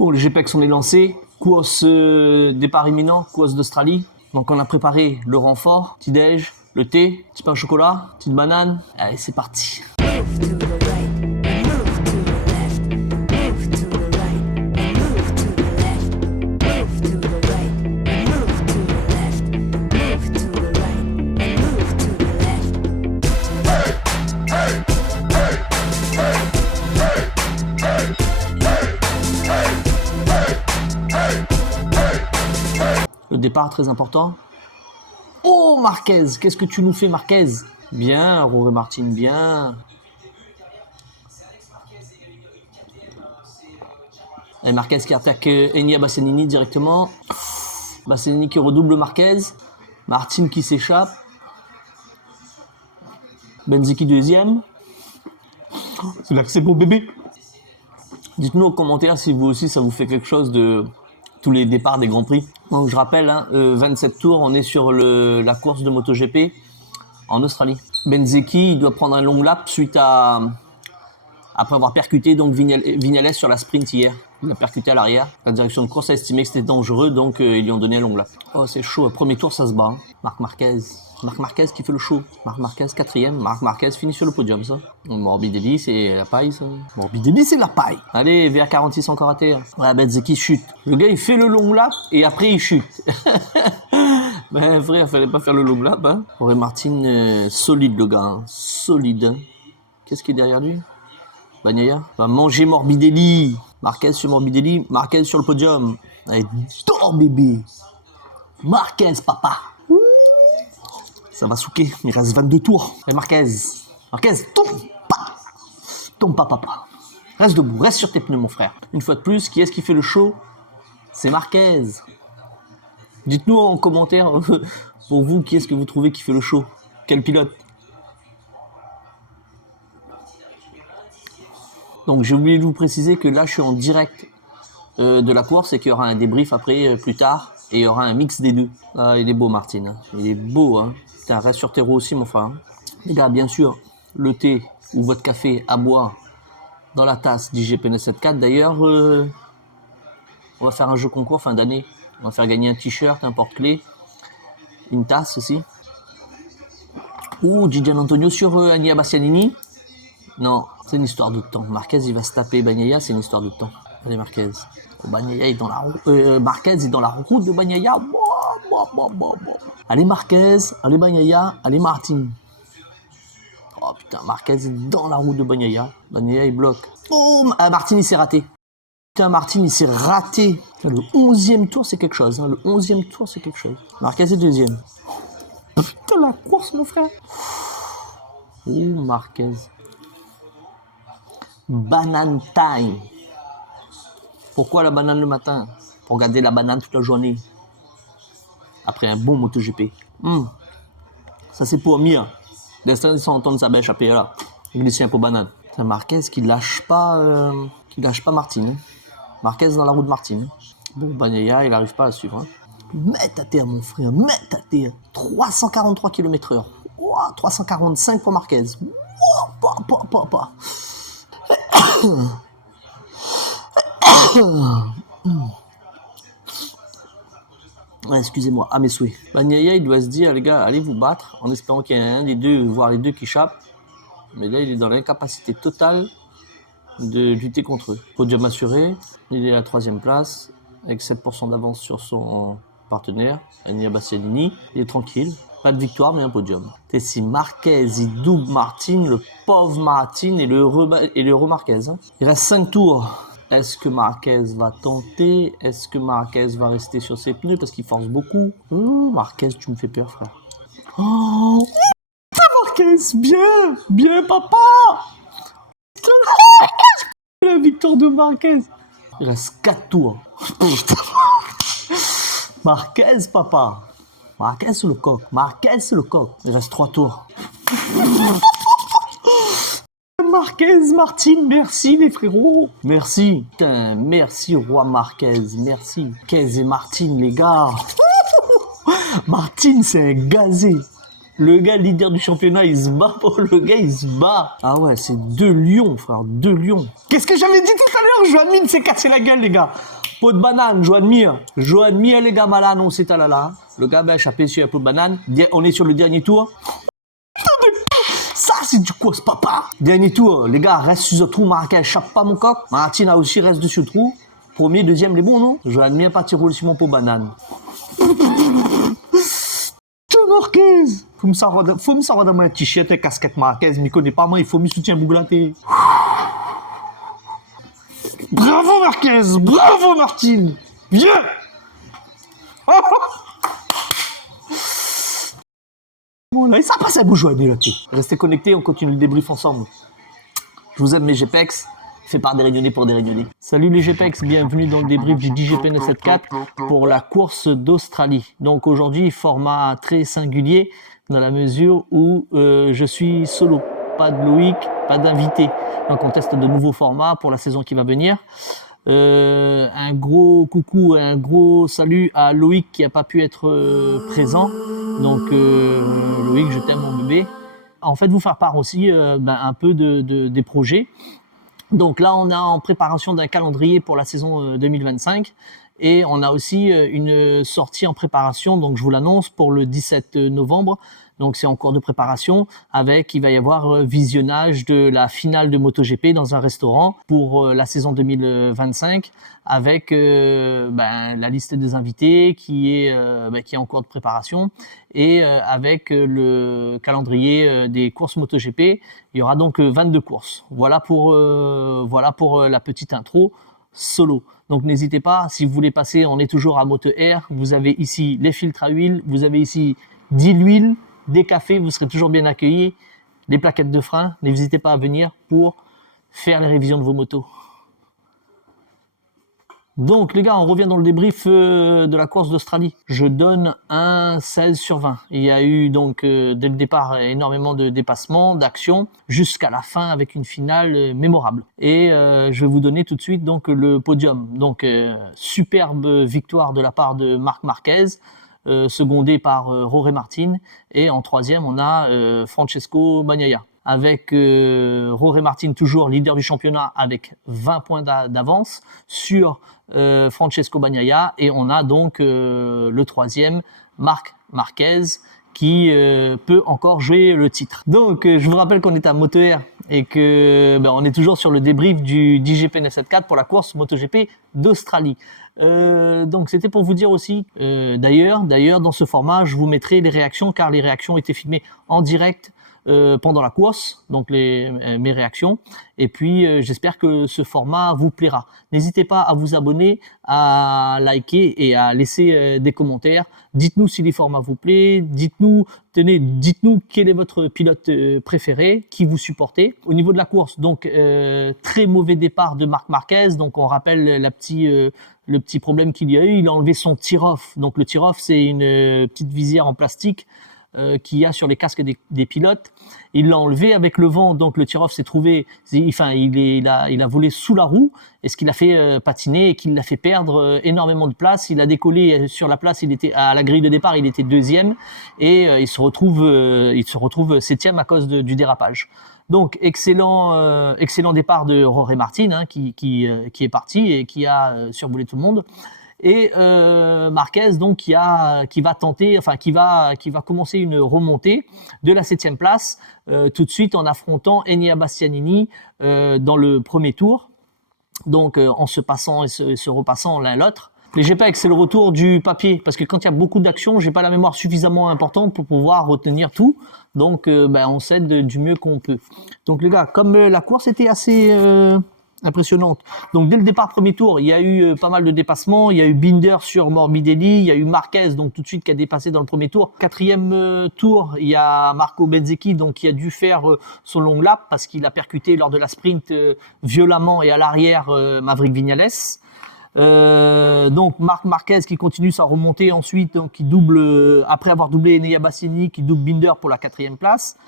Bon, les GPEX on est lancés. Course départ imminent, course d'Australie. Donc on a préparé le renfort, petit déj, le thé, petit pain au chocolat, petite banane. Allez, c'est parti. Le départ très important. Oh Marquez, qu'est-ce que tu nous fais Marquez? Bien, Rory Martin, bien. Et Marquez qui attaque Enea Bastianini directement. Bastianini qui redouble Marquez. Martin qui s'échappe. Bezzecchi deuxième. C'est là que c'est beau bébé. Dites-nous en commentaire si vous aussi ça vous fait quelque chose de tous les départs des Grands Prix. Donc je rappelle, 27 tours, on est sur la course de MotoGP en Australie. Bezzecchi, il doit prendre un long lap suite à après avoir percuté donc Vignales sur la sprint hier. Il a percuté à l'arrière. La direction de course a estimé que c'était dangereux, donc ils lui ont donné un long lap. Oh c'est chaud, premier tour ça se bat. Hein. Marc Marquez qui fait le show. Marc Marquez 4ème. Marc Marquez finit sur le podium ça. Morbidelli c'est la paille ça. Morbidelli c'est la paille. Allez, VR46 encore raté. Ouais, Bezzecchi chute. Le gars il fait le long lap et après il chute. Ben frère, fallait pas faire le long lap. Hein. Rory Martin, solide le gars. Hein. Solide. Hein. Qu'est-ce qui est derrière lui? Bagnaia va manger Morbidelli. Marquez sur Morbidelli. Marquez sur le podium. Allez, dors bébé. Marquez papa. Ça va souquer, il reste 22 tours. Et Marquez, tombe pas papa. Reste debout, reste sur tes pneus mon frère. Une fois de plus, qui est-ce qui fait le show? C'est Marquez. Dites-nous en commentaire, pour vous, qui est-ce que vous trouvez qui fait le show? Quel pilote? Donc j'ai oublié de vous préciser que là je suis en direct de la course et qu'il y aura un débrief après, plus tard. Et il y aura un mix des deux. Ah, il est beau Martin, hein. Il est beau hein. Putain, reste sur tes roues aussi mon frère. Les gars, bien sûr, le thé ou votre café à boire dans la tasse d'IGP 974. D'ailleurs, on va faire un jeu concours fin d'année. On va faire gagner un t-shirt, un porte-clés, une tasse aussi. Ouh, Gian Antonio sur Enea Bastianini. Non, c'est une histoire de temps. Marquez, il va se taper Bagnaia, c'est une histoire de temps. Allez, Marquez. Bagnaia est dans la route. Marquez est dans la route de Bagnaia. Allez, Marquez. Allez, Bagnaia. Allez, Martin. Oh putain, Marquez est dans la route de Bagnaia. Bagnaia, il bloque. Oh, Martin, il s'est raté. Putain, Martin, il s'est raté. Le 11e tour, c'est quelque chose. Hein. Le 11e tour, c'est quelque chose. Marquez est deuxième. Putain, la course, mon frère. Oh, Marquez. Banane time. Pourquoi la banane le matin? Pour garder la banane toute la journée. Après un bon MotoGP. Ça c'est pour Mia. L'instant ils s'entendent sa bêche à payer là. Il glisse un peu banane. C'est Marquez qui lâche pas Martin. Hein. Marquez dans la roue de Martin. Bon, Bagnaia, il n'arrive pas à suivre. Hein. Mets à terre mon frère, mets à terre. 343 km/h. Oh, 345 pour Marquez. Oh, excusez-moi, à mes souhaits. Bagnaia, il doit se dire, les gars, allez vous battre, en espérant qu'il y ait un des deux, voire les deux qui échappent. Mais là, il est dans l'incapacité totale de lutter contre eux. Podium assuré, il est à la 3e place, avec 7% d'avance sur son partenaire, Enea Bastianini. Il est tranquille, pas de victoire, mais un podium. Et si Marquez, il double Martin, le pauvre Martin et le heureux Marquez. Hein. Il reste 5 tours. Est-ce que Marquez va tenter? Est-ce que Marquez va rester sur ses pneus parce qu'il force beaucoup? Marquez, tu me fais peur, frère. Oh, Marquez, bien, papa. La victoire de Marquez. Il reste 4 tours. Marquez, papa. Marquez sur le coq. Marquez sur le coq. Il reste 3 tours. Marquez, Martin, merci les frérots. Merci. Putain, merci roi Marquez, merci. Marquez et Martin, les gars. Martin, c'est un gazé. Le gars, leader du championnat, il se bat pour le gars, il se bat. Ah ouais, c'est 2 lions, frère, 2 lions. Qu'est-ce que j'avais dit tout à l'heure? Joan Mir s'est cassé la gueule, les gars. Pot de banane, Joan Mir. Joan Mir, les gars, mal annoncé, talala. Le gars, ben, échappé sur un pot de banane. On est sur le dernier tour. Ça, c'est du quoi, ce papa? Dernier tour, les gars, reste sur le trou. Marquez, échappe pas mon coq. Martina aussi reste dessus le trou. Premier, deuxième, les bons, non? Joan Mir, pas tirer sur mon pot de banane. Marquez, faut me savoir dans ma t-shirt et casquette Marquez, mais connais pas moi, il faut me soutien bouglaté. Bravo Marquez, bravo Martine, viens. Voilà, et ça passe à Boujoigné là. Restez connectés, on continue le débrief ensemble. Je vous aime mes GPEX. Fait par des Réunionnais pour des Réunionnais. Salut les GPEX, bienvenue dans le débrief du DGP 974 pour la course d'Australie. Donc aujourd'hui, format très singulier dans la mesure où je suis solo. Pas de Loïc, pas d'invité. Donc on teste de nouveaux formats pour la saison qui va venir. Un gros coucou, un gros salut à Loïc qui n'a pas pu être présent. Donc Loïc, je t'aime mon bébé. En fait, vous faire part aussi un peu des projets. Donc là, on a en préparation d'un calendrier pour la saison 2025 et on a aussi une sortie en préparation, donc je vous l'annonce, pour le 17 novembre. Donc c'est en cours de préparation il va y avoir visionnage de la finale de MotoGP dans un restaurant pour la saison 2025 avec la liste des invités qui est en cours de préparation et avec le calendrier des courses MotoGP. Il y aura donc 22 courses. Voilà pour la petite intro solo. Donc n'hésitez pas, si vous voulez passer, on est toujours à Moto Air. Vous avez ici les filtres à huile, vous avez ici 10 l'huile, des cafés, vous serez toujours bien accueillis, les plaquettes de frein, n'hésitez pas à venir pour faire les révisions de vos motos. Donc les gars, on revient dans le débrief de la course d'Australie. Je donne un 16 sur 20. Il y a eu donc dès le départ énormément de dépassements, d'actions, jusqu'à la fin avec une finale mémorable. Et je vais vous donner tout de suite donc le podium. Donc superbe victoire de la part de Marc Marquez, secondé par Jorge Martin, et en troisième on a Francesco Bagnaia. Avec Jorge Martin toujours leader du championnat avec 20 points d'avance sur Francesco Bagnaia, et on a donc le troisième Marc Marquez qui peut encore jouer le titre. Donc je vous rappelle qu'on est à Moto Air et que on est toujours sur le débrief du DGP 974 pour la course MotoGP d'Australie. Donc c'était pour vous dire aussi, d'ailleurs dans ce format je vous mettrai les réactions, car les réactions étaient filmées en direct pendant la course, donc mes réactions, et puis j'espère que ce format vous plaira. N'hésitez pas à vous abonner, à liker et à laisser des commentaires. Dites-nous si les formats vous plaisent, dites-nous quel est votre pilote préféré, qui vous supportez. Au niveau de la course, donc très mauvais départ de Marc Marquez, donc on rappelle le petit problème qu'il y a eu, il a enlevé son tir-off. Donc le tir-off, c'est une petite visière en plastique qu'il y a sur les casques des pilotes. Il l'a enlevé avec le vent, donc le tir-off s'est trouvé, il a volé sous la roue, et ce qu'il a fait patiner et qu'il l'a fait perdre énormément de place. Il a décollé sur la place, il était à la grille de départ, il était deuxième, et il se retrouve septième à cause du dérapage. Donc excellent départ de Jorge Martin, qui est parti et qui a survolé tout le monde. Et Marquez donc qui va commencer une remontée de la 7e place tout de suite en affrontant Enea Bastianini dans le premier tour, donc en se passant et se repassant l'un l'autre. Les GPEX, c'est le retour du papier, parce que quand il y a beaucoup d'actions, j'ai pas la mémoire suffisamment importante pour pouvoir retenir tout, donc on s'aide du mieux qu'on peut. Donc les gars, comme la course était assez impressionnante. Donc dès le départ premier tour, il y a eu pas mal de dépassements. Il y a eu Binder sur Morbidelli, il y a eu Marquez donc tout de suite qui a dépassé dans le premier tour. Quatrième tour, il y a Marco Bezzecchi donc qui a dû faire son long lap parce qu'il a percuté lors de la sprint violemment et à l'arrière Maverick Viñales. Donc Marc Marquez qui continue sa remontée ensuite, donc qui double après avoir doublé Enea Bastianini, qui double Binder pour la 4e place.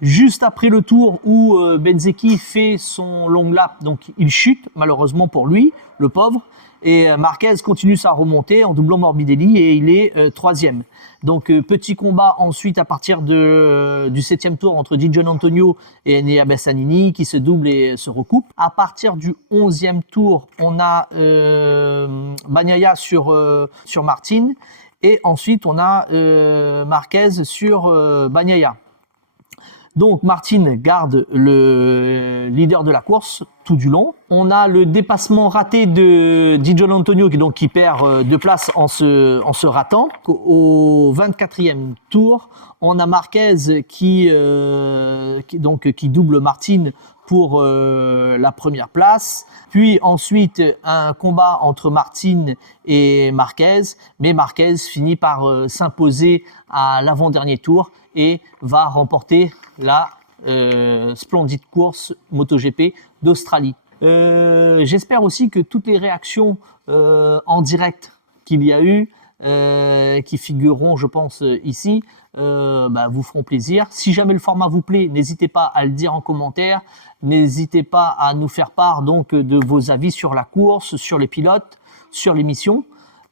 juste après le tour où Bezzecchi fait son long lap, donc il chute malheureusement pour lui, le pauvre, et Marquez continue sa remontée en doublant Morbidelli et il est troisième. Donc petit combat ensuite à partir du 7e tour entre Di Giannantonio et Enea Bessanini qui se doublent et se recoupent. À partir du 11e tour, on a Bagnaia sur Martin et ensuite on a Marquez sur Bagnaia. Donc Martin garde le leader de la course tout du long. On a le dépassement raté de Di Giannantonio qui perd 2 places en se ratant. Au 24e tour, on a Marquez qui double Martin pour la première place. Puis ensuite un combat entre Martin et Marquez, mais Marquez finit par s'imposer à l'avant-dernier tour et va remporter la splendide course MotoGP d'Australie. J'espère aussi que toutes les réactions en direct qu'il y a eu, qui figureront je pense ici, vous feront plaisir. Si jamais le format vous plaît, n'hésitez pas à le dire en commentaire, n'hésitez pas à nous faire part donc de vos avis sur la course, sur les pilotes, sur l'émission.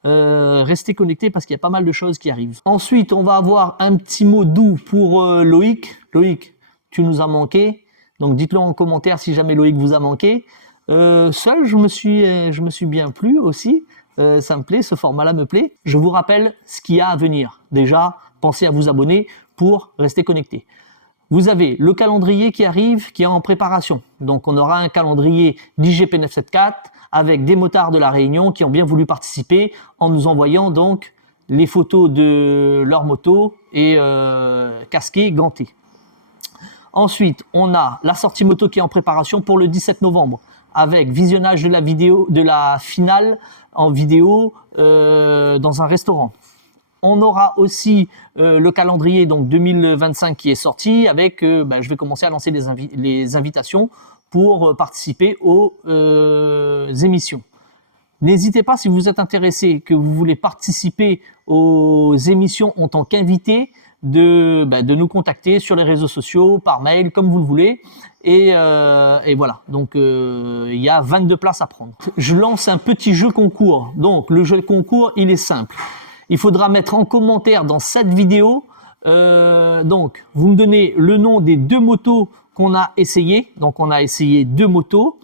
Restez connectés parce qu'il y a pas mal de choses qui arrivent. Ensuite, on va avoir un petit mot doux pour Loïc. Loïc, tu nous as manqué. Donc dites-le en commentaire si jamais Loïc vous a manqué. Seul, je me suis bien plu aussi. Ça me plaît, ce format-là me plaît. Je vous rappelle ce qu'il y a à venir. Déjà, pensez à vous abonner pour rester connecté. Vous avez le calendrier qui arrive, qui est en préparation. Donc on aura un calendrier d'IGP 974 avec des motards de la Réunion qui ont bien voulu participer en nous envoyant donc les photos de leur moto et casqués, gantés. Ensuite, on a la sortie moto qui est en préparation pour le 17 novembre avec visionnage de la finale en vidéo dans un restaurant. On aura aussi le calendrier donc 2025 qui est sorti avec, je vais commencer à lancer les invitations pour participer aux émissions. N'hésitez pas si vous êtes intéressé, que vous voulez participer aux émissions en tant qu'invité, de nous contacter sur les réseaux sociaux, par mail, comme vous le voulez. Et voilà, donc il y a 22 places à prendre. Je lance un petit jeu concours. Donc le jeu concours, il est simple. Il faudra mettre en commentaire dans cette vidéo, donc vous me donnez le nom des 2 motos qu'on a essayé. Donc on a essayé 2 motos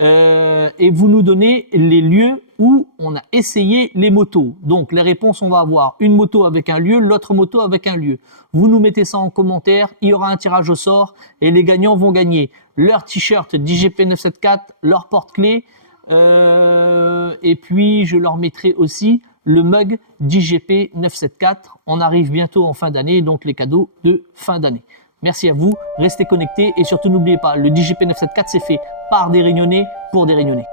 et vous nous donnez les lieux où on a essayé les motos. Donc les réponses, on va avoir une moto avec un lieu, l'autre moto avec un lieu. Vous nous mettez ça en commentaire, il y aura un tirage au sort et les gagnants vont gagner leur t-shirt d'IGP 974, leur porte-clés et puis je leur mettrai aussi le mug d'IGP 974. On arrive bientôt en fin d'année, donc les cadeaux de fin d'année. Merci à vous, restez connectés et surtout n'oubliez pas, le DJP 974 c'est fait par des Réunionnais pour des Réunionnais.